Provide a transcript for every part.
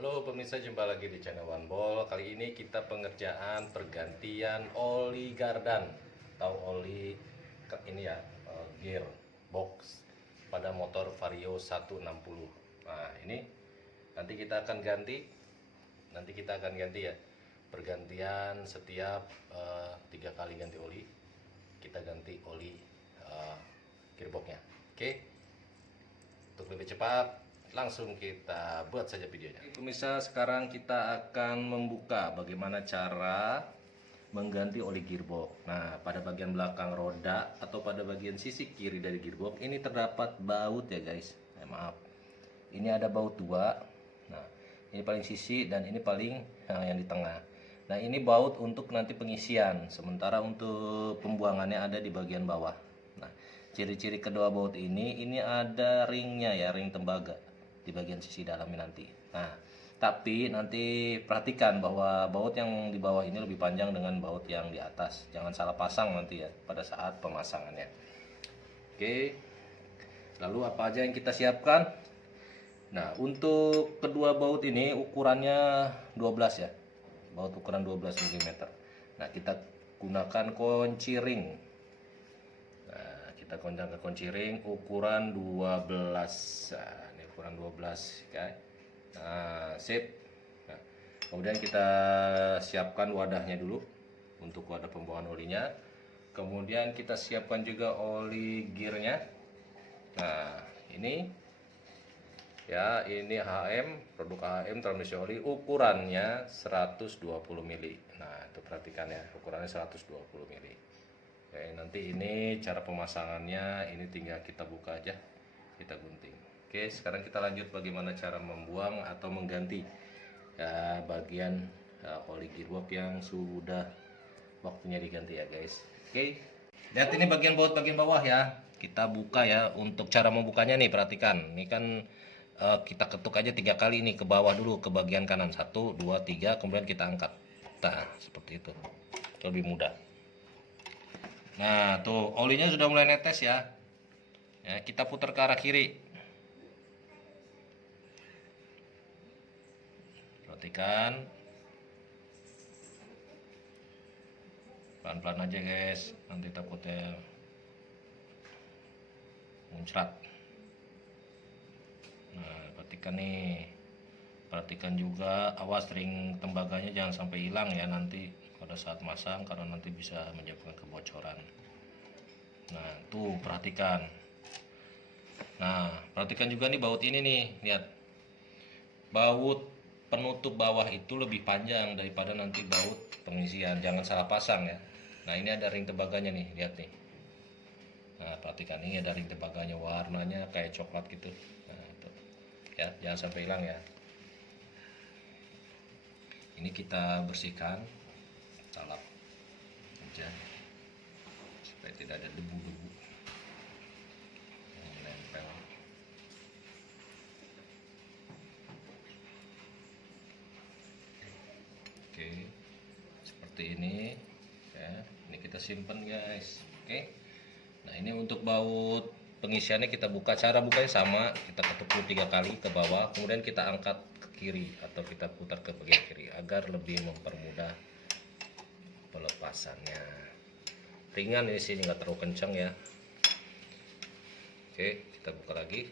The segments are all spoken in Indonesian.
Halo pemirsa, jumpa lagi di channel One Ball. Kali ini kita pengerjaan pergantian oli gardan atau oli ini ya, gear box pada motor Vario 160. Nah, ini nanti kita akan ganti. Ya. Pergantian setiap 3 kali ganti oli. Kita ganti oli gearboxnya. Oke. Untuk lebih cepat, langsung kita buat saja videonya. Pemirsa, sekarang kita akan membuka bagaimana cara mengganti oli gearbox. Nah, pada bagian belakang roda atau pada bagian sisi kiri dari gearbox ini terdapat baut ya guys. Maaf, ini ada baut 2. Nah, ini paling sisi dan ini paling yang di tengah. Nah, ini baut untuk nanti pengisian, sementara untuk pembuangannya ada di bagian bawah. Nah, ciri-ciri kedua baut ini ada ringnya ya, ring tembaga di bagian sisi dalamnya nanti. Nah, tapi nanti perhatikan bahwa baut yang di bawah ini lebih panjang dengan baut yang di atas. Jangan salah pasang nanti ya pada saat pemasangannya. Oke. Lalu apa aja yang kita siapkan? Nah, untuk kedua baut ini ukurannya 12 ya. Baut ukuran 12 mm. Nah, kita gunakan kunci ring. Nah, kita gunakan kunci ring ukuran 12. Nah, ini ukuran 12 ya. Nah, sip. Nah, kemudian kita siapkan wadahnya dulu untuk wadah pembuangan olinya. Kemudian kita siapkan juga oli gearnya. Nah, ini ya, ini HM, produk HM transmisi oli, ukurannya 120 mili. Nah, itu perhatikan ya, ukurannya 120 mili. Oke, nanti ini cara pemasangannya, ini tinggal kita buka aja, kita gunting. Oke, sekarang kita lanjut bagaimana cara membuang atau mengganti ya, bagian oli gearbox yang sudah waktunya diganti ya guys. Oke, lihat ini bagian baut bagian bawah ya, kita buka ya. Untuk cara membukanya nih, perhatikan, ini kan kita ketuk aja 3 kali nih ke bawah dulu, ke bagian kanan, 1, 2, 3, kemudian kita angkat. Nah, seperti itu, lebih mudah. Nah, tuh olinya sudah mulai netes ya. Ya, kita putar ke arah kiri. Perhatikan, pelan-pelan aja guys, nanti takutnya muncrat. Nah, perhatikan nih, perhatikan juga awas ring tembaganya jangan sampai hilang ya nanti pada saat masang, karena nanti bisa menyebabkan kebocoran. Nah, tuh perhatikan. Nah, perhatikan juga nih baut ini nih, lihat, baut penutup bawah itu lebih panjang daripada nanti baut pengisian. Jangan salah pasang ya. Nah, ini ada ring tembaganya nih, lihat nih. Nah, perhatikan, ini ada ring tembaganya, warnanya kayak coklat gitu. Nah, itu ya, jangan sampai hilang ya. Ini kita bersihkan, kita lap aja supaya tidak ada debu-debu yang menempel. Oke, seperti ini ya. Ini kita simpan guys. Oke. Nah, ini untuk baut pengisiannya kita buka. Cara bukanya sama, kita ketuk 3 kali ke bawah, kemudian kita angkat ke kiri atau kita putar ke bagian kiri agar lebih mempermudah pelepasannya. Ringan ini sih, nggak terlalu kencang ya. Oke, kita buka lagi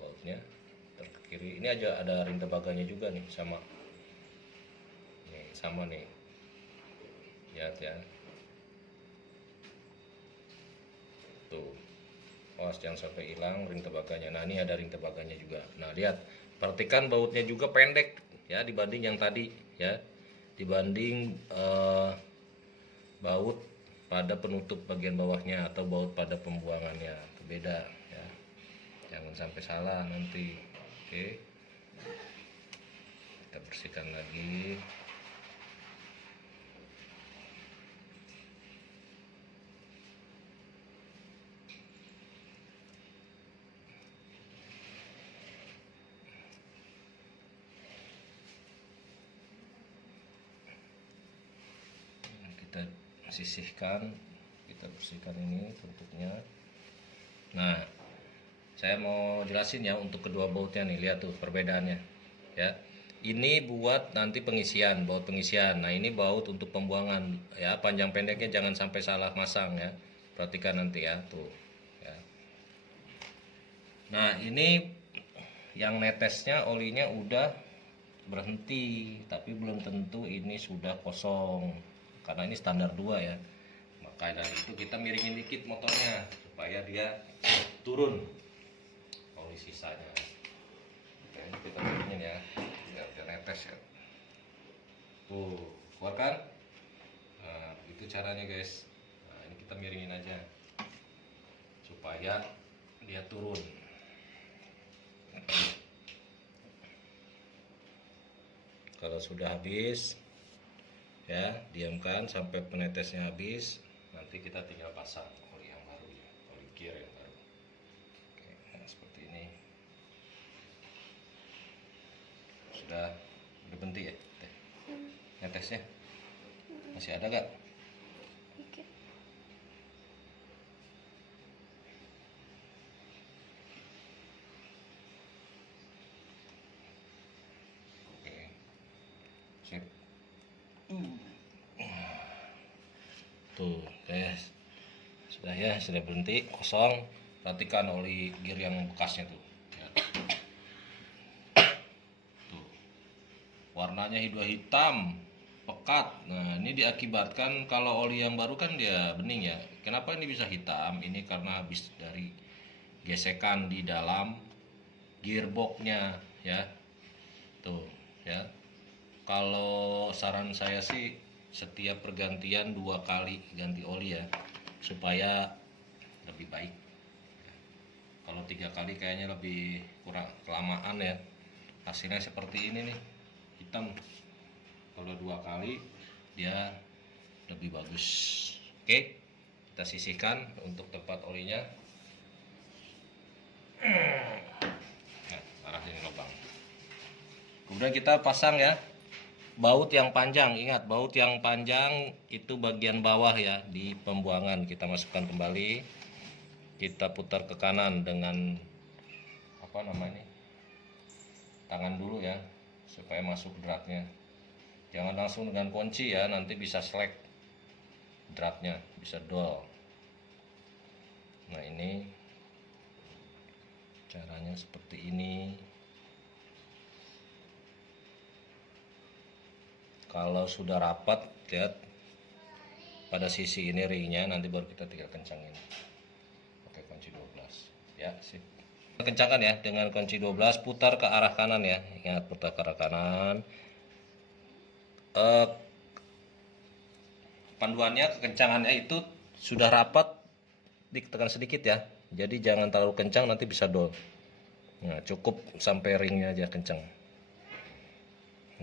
bautnya, putar ke kiri. Ini aja ada ring tembaganya juga nih, sama. Nih, sama nih. Lihat ya. Tuh, awas jangan sampai hilang ring tembaganya. Nah, ini ada ring tembaganya juga. Nah, lihat, perhatikan bautnya juga pendek ya dibanding yang tadi ya, dibanding baut pada penutup bagian bawahnya atau baut pada pembuangannya, itu beda ya, jangan sampai salah nanti. Oke, kita bersihkan lagi. Kita sisihkan, kita bersihkan ini tutupnya. Nah, saya mau jelasin ya untuk kedua bautnya nih, lihat tuh perbedaannya. ya. Ini buat nanti pengisian, baut pengisian. Nah, ini baut untuk pembuangan ya. Panjang pendeknya jangan sampai salah masang ya. Perhatikan nanti ya, tuh. Ya. Nah, ini yang netesnya olinya udah berhenti, tapi belum tentu ini sudah kosong. Karena ini standar 2 ya. Maka dari itu kita miringin dikit motornya supaya dia turun oli sisanya. Oke, kita miringin ya. Biar netes ya. Tuh, keluar kan? Nah, itu caranya guys. Nah, ini kita miringin aja supaya dia turun. Kalau sudah habis ya, diamkan sampai penetesnya habis. Nanti kita tinggal pasang oli yang baru ya, oli gear yang baru. Oke, nah seperti ini. Udah berhenti ya netesnya? Masih ada gak? Oke, sip. Tuh guys, sudah ya, sudah berhenti, kosong. Perhatikan oli gear yang bekasnya tuh ya. Tuh, warnanya hitam pekat. Nah, ini diakibatkan kalau oli yang baru kan dia bening ya. Kenapa ini bisa hitam? Ini karena habis dari gesekan di dalam gearboxnya ya. Tuh ya. Kalau saran saya sih setiap pergantian 2 kali ganti oli ya, supaya lebih baik. Kalau 3 kali kayaknya lebih kurang kelamaan ya. Hasilnya seperti ini nih, hitam. Kalau 2 kali dia lebih bagus. Oke, kita sisihkan untuk tempat olinya. Nah, arah sini lubang. Kemudian kita pasang ya baut yang panjang. Ingat, baut yang panjang itu bagian bawah ya, di pembuangan. Kita masukkan kembali, kita putar ke kanan dengan apa namanya, tangan dulu ya, supaya masuk dratnya. Jangan langsung dengan kunci ya, nanti bisa slack dratnya, bisa dol. Nah, ini caranya seperti ini. Kalau sudah rapat, lihat pada sisi ini ringnya, nanti baru kita tinggal kencangin pakai kunci 12 ya. Sip, kencangkan ya dengan kunci 12, putar ke arah kanan ya. Ingat, putar ke arah kanan. Panduannya, kekencangannya itu sudah rapat, ditekan sedikit ya, jadi jangan terlalu kencang, nanti bisa dol. Nah, cukup sampai ringnya aja kencang.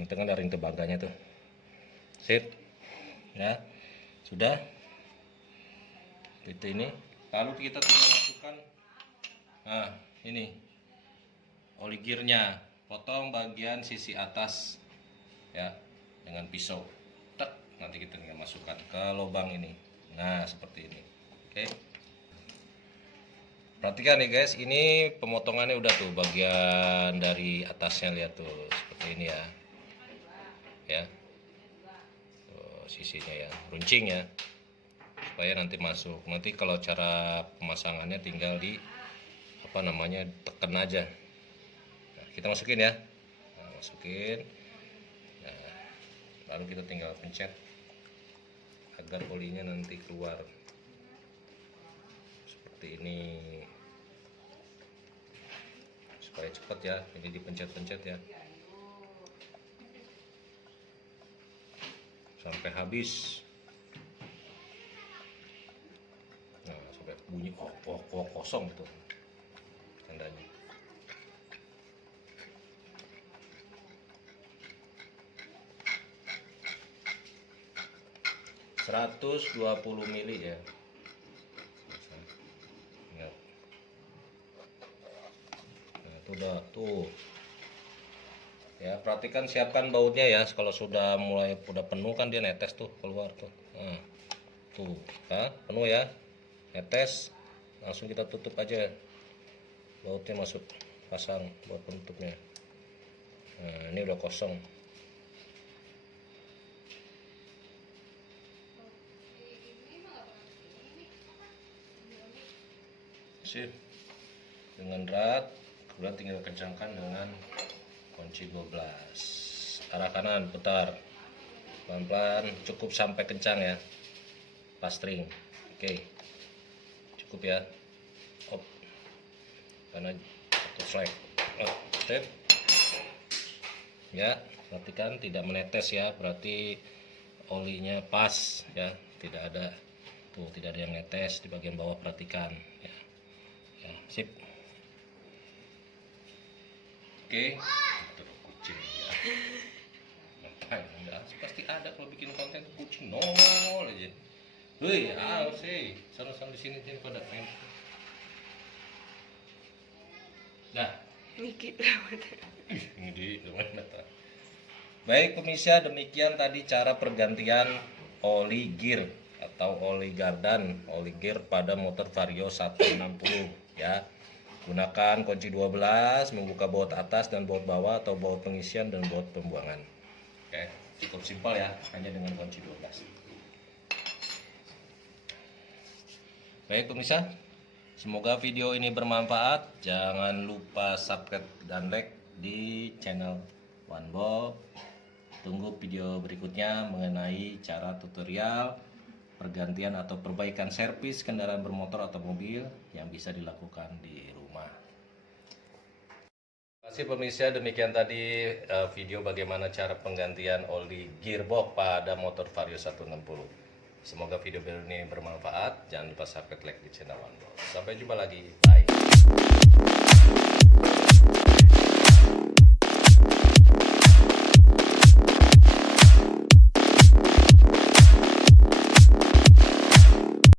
Itu kan ada ring terbaganya tuh. Sip ya, sudah itu ini. Lalu kita tinggal masukkan, nah ini oli gearnya, potong bagian sisi atas ya dengan pisau. Tek, nanti kita tinggal masukkan ke lubang ini. Nah, seperti ini. Oke, perhatikan nih guys, ini pemotongannya udah tuh, bagian dari atasnya, lihat tuh seperti ini ya. Ya, tuh, sisinya ya, runcing ya, supaya nanti masuk. Nanti kalau cara pemasangannya tinggal di apa namanya, tekan aja. Nah, kita masukin ya. Nah, masukin. Nah, lalu kita tinggal pencet agar olinya nanti keluar seperti ini, supaya cepat ya. Ini dipencet-pencet ya sampai habis. Nah, sampai bunyi kosong gitu tandanya. Nah, 120 mili ya. Nah, itu udah tuh ya. Perhatikan, siapkan bautnya ya. Kalau sudah mulai udah penuh kan dia netes tuh keluar tuh. Nah, tuh nah, penuh ya, netes, langsung kita tutup aja, bautnya masuk, pasang buat penutupnya. Nah, ini udah kosong. Sip. Dengan rat, kemudian tinggal kencangkan dengan kunci 12. Arah kanan putar. Pelan-pelan, cukup sampai kencang ya. Pas string. Oke. Cukup ya. Op. Karena satu flag. Step. Ya, perhatikan tidak menetes ya, berarti olinya pas ya, tidak ada tuh, tidak ada yang netes di bagian bawah, perhatikan ya. Ya, sip. Oke. Tuh, kucing ya. Ngapain enggak? Pasti ada kalau bikin konten kucing nongol aja. Wih, sih. Sana-sana di sini pada main. Nah, Mikir ini di mata. Baik pemirsa, demikian tadi cara pergantian oli gear atau oli gardan, oli gear pada motor Vario 160 ya. Gunakan kunci 12 membuka baut atas dan baut bawah atau baut pengisian dan baut pembuangan. Oke, cukup simpel ya, hanya dengan kunci 12. Baik pemirsa, semoga video ini bermanfaat. Jangan lupa subscribe dan like di channel One Ball. Tunggu video berikutnya mengenai cara tutorial pergantian atau perbaikan servis kendaraan bermotor atau mobil yang bisa dilakukan di rumah. Terima kasih pemirsa, demikian tadi video bagaimana cara penggantian oli gearbox pada motor Vario 160. Semoga video ini bermanfaat. Jangan lupa subscribe, like di channel One Ball. Sampai jumpa lagi. Bye.